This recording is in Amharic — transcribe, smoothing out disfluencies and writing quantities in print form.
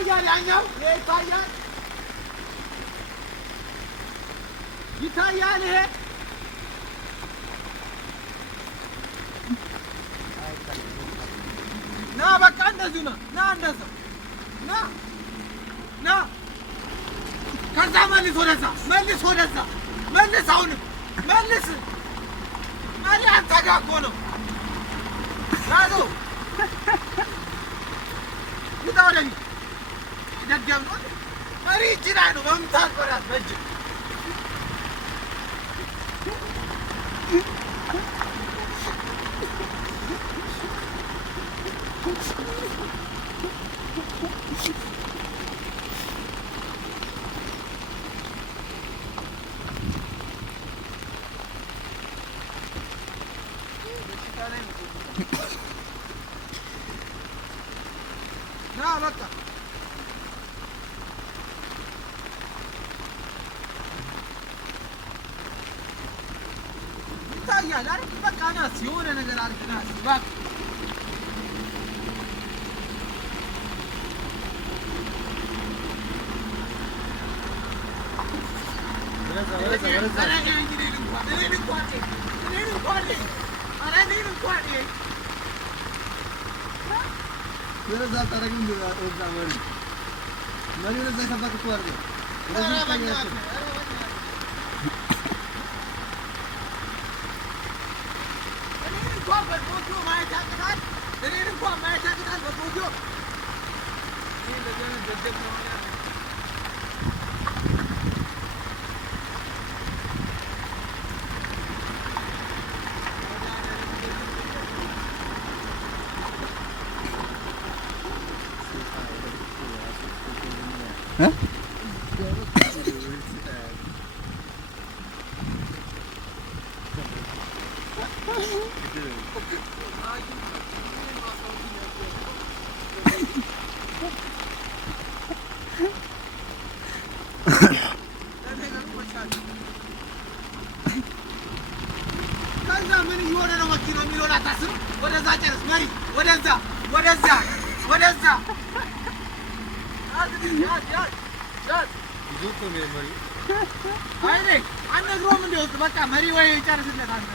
ይታያል ያኛው ይታያል ይታያል ይሄ ና በቃ እንደዚህ ነው ና እንደዚህ ና ከዛ መልስ ወደዛ መልስ አሁንም መልስ ማን አንተ ጋር እኮ ነው ያዙ ውጣ ወደዚህ ደደብ ነው መሪ እጅ ላይ ነው በምታት በላት በእጅ ና በቃ ይታያል አይደል? በቃ ናስ የሆነ ነገር አድርግ ናስ እባክህ ከዛ ምን እየሆነ ነው መኪናው የሚለውን አታስብ። ወደዛ ጨርስ መሪ ወደዛ አይኔ አነግሮም እንደወጥ በቃ መሪ ወይ ጨርስለት አንተ